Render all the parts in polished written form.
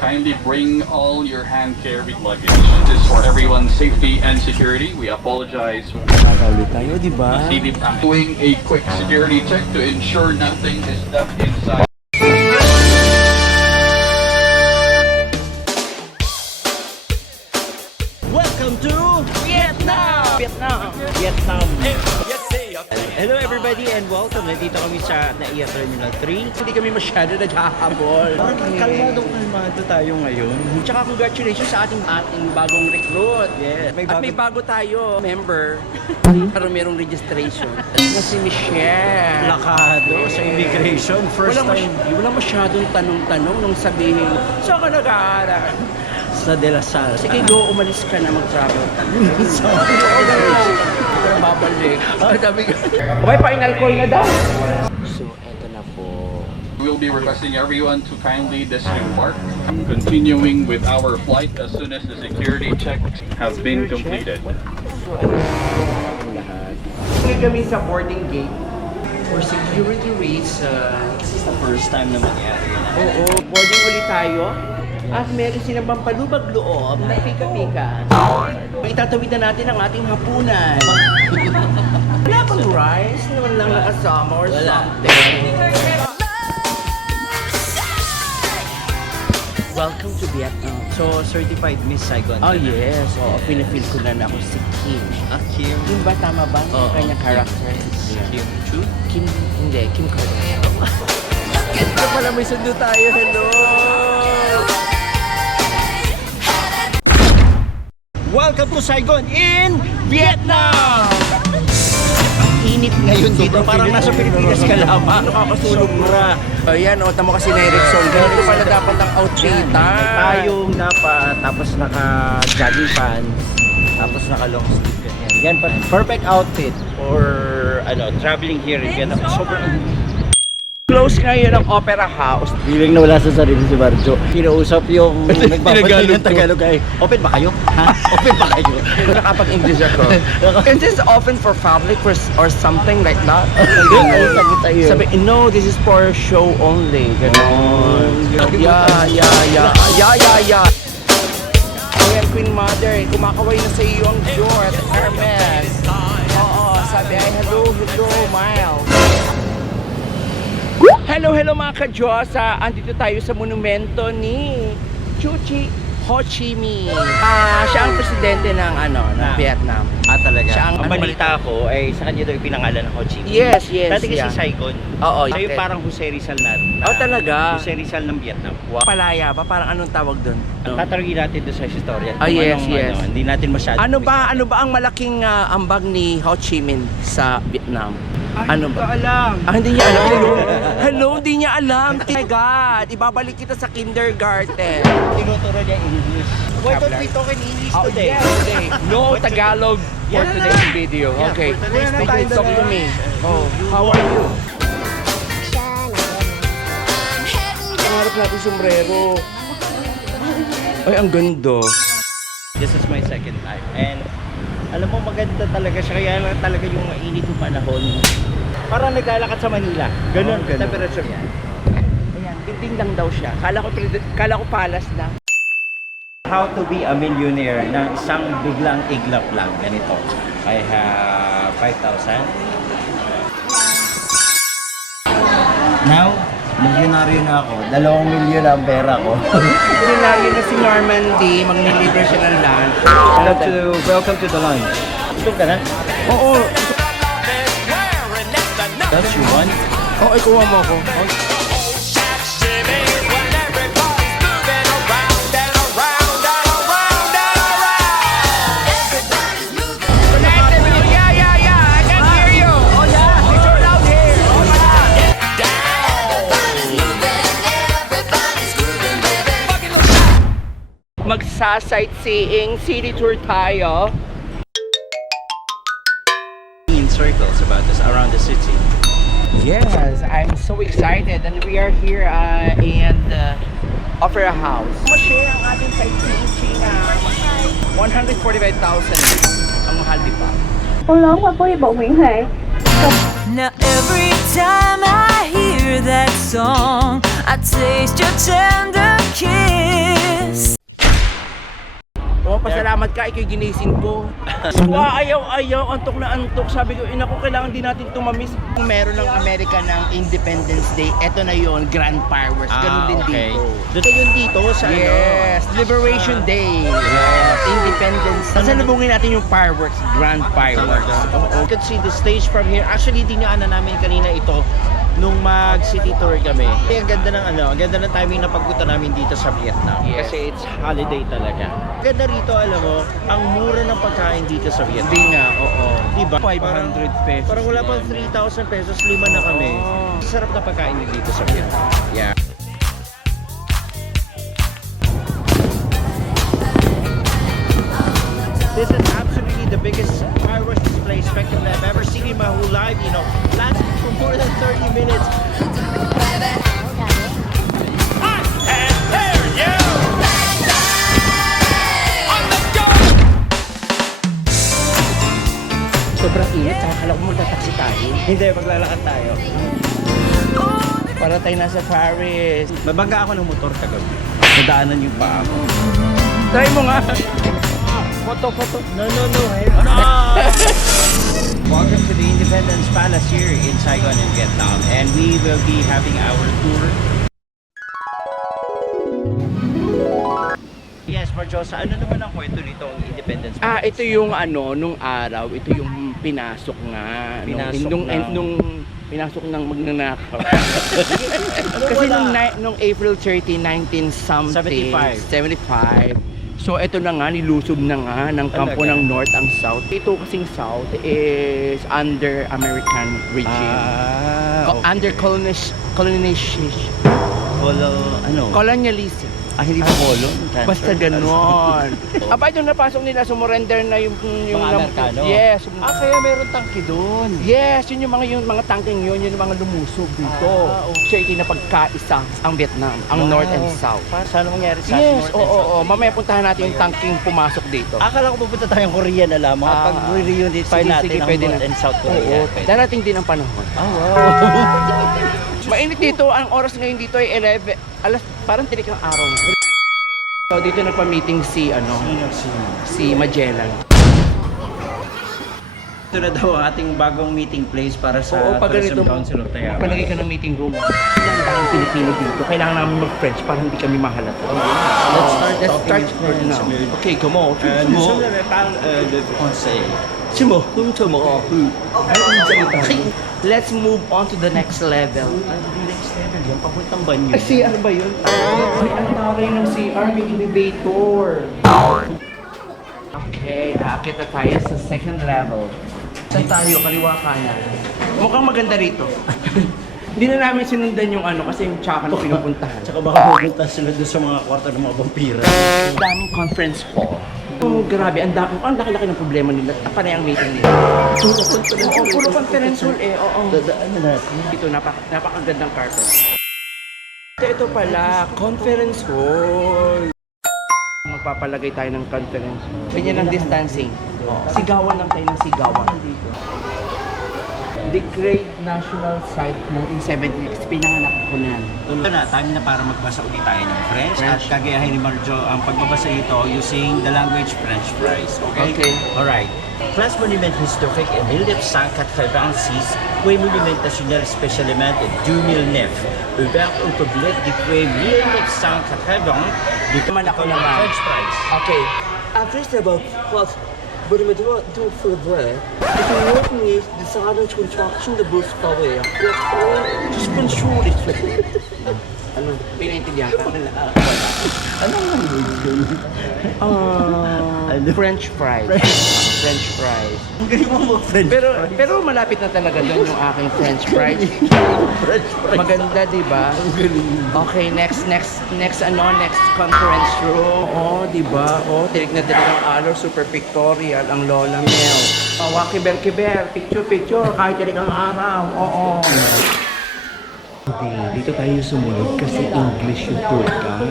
kindly bring all your hand-carried luggage. This is for everyone's safety and security. We apologize. Nakakaulit tayo, di ba? Silip ang doing a quick security check to ensure nothing is left inside. Welcome to Vietnam! Vietnam! Hello everybody and welcome! Nandito kami sa NAIA Terminal 3. Hindi kami masyado naghahabol. Kalmado tayo ngayon. Tsaka congratulations sa ating bagong recruit. Yes. May bago tayo, member. Pero merong registration. Na si Michelle. Lakado sa immigration, first time. Wala masyadong tanong-tanong nung sabihin, saan ka nag-aaral? Sa De La Salle. Sige, go, umalis ka na mag-travel ka. Pero babalik. May final call na daw. So, eto na po. We'll be requesting everyone to kindly disembark. Continuing with our flight as soon as the security check has been completed. Sige kami sa boarding gate. For security reasons. This is the first time na mangyari yan. Oo, boarding ulit tayo. At meron silang pampalubag loob na pika-pika. Itatawid na natin ang ating hapunan. Wala bang rice naman lang nakasama or something? Welcome to Vietnam. So, certified Miss Saigon. Oh yes, pinafeel ko na ako si Kim. Kim. Kim ba? Tama ba? Oo. Kanyang character. Kim Chu? Kim, hindi. Kim Kardashian. Ito pala may sundo tayo. Hello! Welcome to Saigon in Vietnam! Init ngayon dito. Parang nasa Pilipinas ka lamang. Nakakasulog mura. Ayan, tamo kasi na Erickson. Ganito pala dapat ang outfitan. Tayong dapat, tapos naka-jogging pants, tapos naka-long sleeve ganyan. Yan pa, perfect outfit for traveling here in Vietnam. Sobrang Close ngayon ang Opera House. feeling na wala sa sarili si Barjo. Kinausap yung nagbabalik ng Tagalog ay, open ba kayo? Ha? Open ba kayo? Nakapag-English ako. Is this open for public or something like that? Sabi, no, this is for show only. Ganon. Yeah. Ayan, Queen Mother, kumakaway na sa iyo ang Dior at Hermes. Oo, sabi ay, hello, Miles. Hello mga ka-Diyosa! Andito tayo sa monumento ni Ho Chi Minh. Siya ang presidente ng Vietnam. Talaga. Siya ang balita ko ay sa kanya daw ipinangalan ng Ho Chi Minh. Yes. Dati kasi Saigon. Oo. Siya yung parang Jose Rizal na. Oh, talaga? Jose Rizal ng Vietnam. Palaya ba? Parang anong tawag doon? Tatarugin natin doon sa historia. Yes. Hindi natin masyado. Ano ba ang malaking ambag ni Ho Chi Minh sa Vietnam? Ano ba? Hindi niya alam. Hello, hindi niya alam. Oh my God, ibabalik kita sa kindergarten. Tinuturo niya English. Why don't we talk in English today? No Tagalog for today's video. Okay. Please talk to me. Oh, how are you? Hangarap natin sombrero. Ay, ang ganda. This is my second time. And alam mo, maganda talaga siya. Kaya lang talaga yung mainit yung panahon. Parang naglalakad sa Manila. Ganun. Temperature yan. Ayan, dinding lang daw siya. Kala ko palas na. How to be a millionaire na isang biglang iglap lang. Ganito. I have 5,000. Now, milyonaryo na ako. 2 milyon ang pera ko. Milyonaryo na si Normandy, mag-deliver siya ng lunch. Welcome to the lunch. Gusto ka na? Oo. That's your one? Oo, ikuha mo ako. Magsa-sightseeing city tour tayo. In circles about this around the city. Yes, I'm so excited and we are here in the Opera House. Ma-share ang ating sightseeing China. 145,000. Ang mahal, di ba? Con lớn qua phố đi bộ Nguyễn Huệ. Now every time I hear that song, I taste your tender kiss. ka, ikaw ginising ko. Ayaw, antok na antok. Sabi ko, ina ko, kailangan din natin tumamiss. Kung meron ng Amerika ng Independence Day, eto na yon, Grand Fireworks. Ganun din okay. dito. Doon yun dito sa Yes, Liberation Day. Yes, Independence. Sasalubungin natin yung fireworks, Grand Fireworks. You could see the stage from here. Actually, dinaanan namin kanina ito nung mag-city tour kami. Ang ganda ng ang ganda ng timing na pagpunta namin dito sa Vietnam. Yes. Kasi it's holiday talaga. Ganda rito, alam mo, ang mura ng pagkain dito sa Vietnam. Hindi nga, oo. Diba? 500 pesos. Parang wala pang 3,000 pesos, 5 na kami. Oo. Sarap na pagkain dito sa Vietnam. Yeah. This is absolutely the biggest fireworks display spectacle I've ever seen in my whole life. You know, lasted for more than 30 minutes. Sobrang init, akala ko magtataksi tayo. Hindi, maglalakad tayo. Para tayo nasa Paris. Mabangga ako ng motor kagabi. Nadaanan yung paa ko. Try mo nga. Photo. No. Welcome to the Independence Palace here in Saigon in Vietnam. And we will be having our tour. Yes, Marjosa, ano naman ang kwento nito ang Independence Palace? Ito yung nung araw, ito yung pinasok nga. Nung pinasok ng magnanakaw. Kasi nung April 30, 1975. So ito na nga, nilusob na nga ng kampo Talaga? ng North ang South. Ito kasing South is under American regime. Under colonization. Colonialism. Hindi pa kolon? Basta ganon. Aba, yung napasok nila, sumurrender na yung Mga Amerikano? Yes. Kaya meron tangke doon. Yes, yun yung mga tangking yun yung mga lumusob dito. Okay. So, itinapagkaisa ang Vietnam, ang North and South. Saan mangyari sa Yes, North and South? oo. Mamaya puntahan natin yung tangking pumasok dito. Akala ko pupunta tayong Korea na lamang. Pag re-reunify natin ang North and South Korea. Oo, darating din ang panahon. Wow. Mainit dito, ang oras ngayon dito ay 11, parang tinik ang araw na. So dito nagpa-meeting si Magellan. Ito na daw ang ating bagong meeting place para sa Pag Tourism ganito, Council of Tayabas. palagay ka ng meeting room. Ilang daang Pilipino dito. Kailangan namin mag-French para hindi kami mahalata. Let's start talking now. French. Okay, come on. Nous sommes le parle de français. Let's move on to the next level. Next level yan, papuntang banyo. CR ba yun? Ay, ang taray ng CR, may elevator. Okay, aakit na tayo sa second level. Saan tayo? Kaliwa kanan. Mukhang maganda rito. Hindi na namin sinundan yung kasi yung tsaka na pinupuntahan. Tsaka baka pupunta sila doon sa mga kwarto ng mga vampira. Ang daming conference hall. Oh, grabe, ang laki-laki ng problema nila. Panay ang meeting nila. Puro conference hall oo. Dadaan na natin. Ito, napakagandang carpet. Ito pala, conference hall. Magpapalagay tayo ng conference hall. Ganyan ang distancing. Sigawan lang tayo ng sigawan. The Great National Site 1976, pinanganak ko na. Ito na, time na para magbasa ulit tayo ng French. At kagayahin ni Marjo ang pagbabasa ito using the language French phrase. Okay? Alright. Place monument historique en 1986 ou monument national spécialement en 2009. Ouvert au public depuis 1980 du Naman ako naman. French phrase. Okay. First about what monument to February, the working is decided to construction the bus power. Just construct it. Ano? Pinaintindihan ka? French fries. French fries. Ang galing mo mag-French Pero malapit na talaga doon yung aking French fries. French fries. Maganda, di ba? Okay, next conference room. Di ba? Tirik na tirik ang alor, super pictorial, ang Lola Mel. Kiber, picture, kahit tirik ang araw. Dito tayo sumunod kasi English yung tour guide.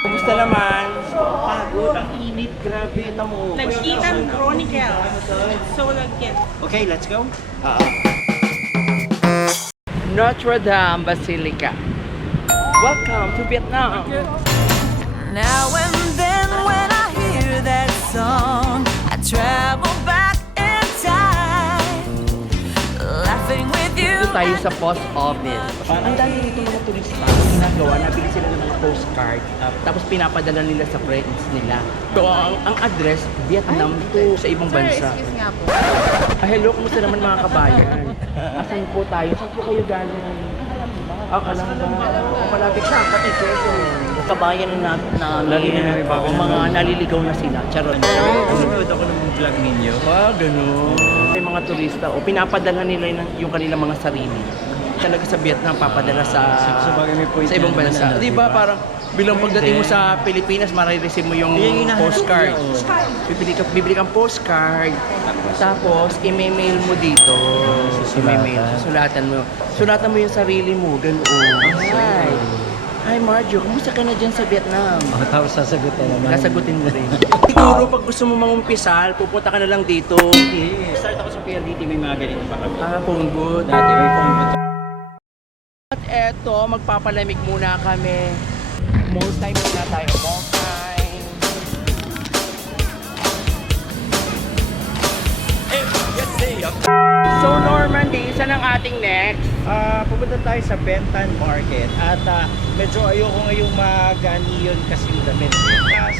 Kumusta naman? Pagod, ang init, grabe, tamo. Nag-Ethan Chronicles. So, nag-get. Okay, let's go. Notre Dame Basilica. Welcome to Vietnam. Now and then when I hear that song, I travel back in time, laughing with you. Dito tayo sa post office. Ang dami dito mga turista. Ginagawa, nabili sila ng mga postcard. Tapos pinapadala nila sa friends nila. So, ang address, Vietnam to sa ibang bansa. Excuse nga po. Hello, kumusta naman mga kabayan? Asan po tayo? Saan po kayo galing? Kalamba. Malapit sa pati kabayan na mga naliligaw na sila. Charot. Nanonood ako ng vlog ninyo. Ganun. May mga turista o pinapadala nila yung kanilang mga sarili. Talaga sa Vietnam, papadala sa ibang bansa. Di ba parang bilang pagdating mo sa Pilipinas, marireceive mo yung postcard. Bibili kang postcard, tapos i-mail mo dito. I-mail, sulatan mo yung sarili mo, ganoon. Hi Marjo, kumusta ka na dyan sa Vietnam? Tapos sasagutin naman. Sasagutin mo rin. Siguro pag gusto mo mangumpisal, pupunta ka na lang dito. Start ako sa PLDT, may mga ganito pa kami. Phone booth. Dati may phone booth. At eto, magpapalamig muna kami. Mall time muna tayo. Mall time. So Normandy, isa ng ating next. Pupunta tayo sa Bentan Market at medyo ayoko ngayong mag-neon kasi yung damit.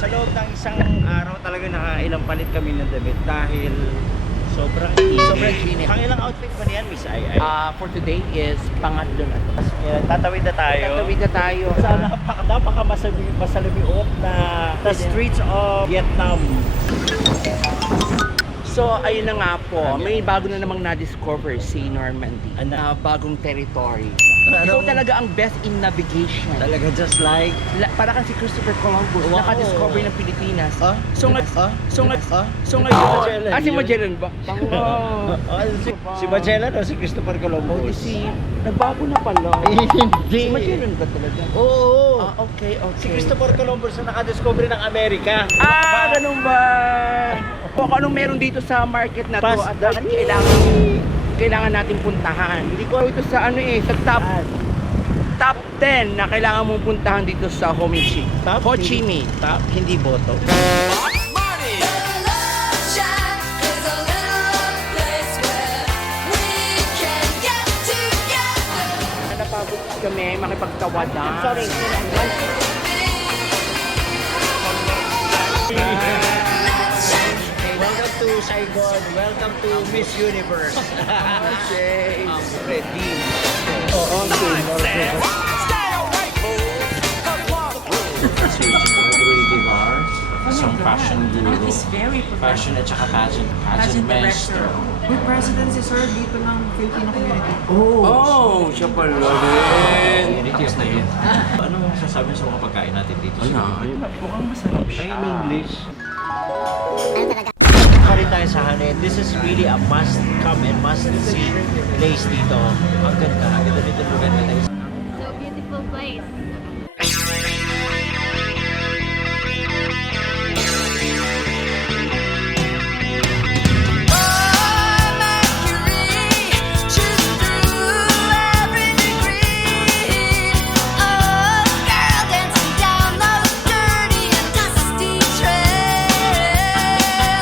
Sa loob ng isang araw talaga nakailang palit kami ng damit dahil sobrang init. Pangilang outfit pa niyan, Miss Ai? For today is pangatlo na to. Tatawid na tayo. Tatawid na tayo. Sa napaka masalabiot na the streets of Vietnam. So, ayun na nga po, may bago na namang na-discover si Normandy. Na bagong territory. Ikaw talaga ang best in navigation. Talaga just like... Para kang si Christopher Columbus, Wow. naka-discover ng Pilipinas. Huh? So ngayon, Magellan, si yun. Magellan ba? Si Magellan o si Christopher Columbus? Nagbago na pala. Hindi. Si Magellan ba talaga? Oo. Okay. Si Christopher Columbus na nakadiscover ng Amerika. Ganun ba? O kung anong meron dito sa market na to Pass at the bakit kailangan natin puntahan. Hindi ko ito sa sa top 10 na kailangan mong puntahan dito sa Ho Chi Minh. Ho Chi Minh. Top, hindi boto. Napagod kami makipagtawadan. Sorry. Welcome to Saigon. Welcome to Miss Universe. Okay. Ready. Isang fashion guru. He's very Fashion at saka pageant master. Good president si Sir dito ng Filipino community. Oh, siya pala rin. Communities na yun. Ano masasabi sa mga pagkain natin dito? Mukhang masarap siya. Ay, in English. Karin tayo sa Hanin. This is really a must come and must see place dito. Ang ganda. Ang ganda dito lugar na tayo. So beautiful place.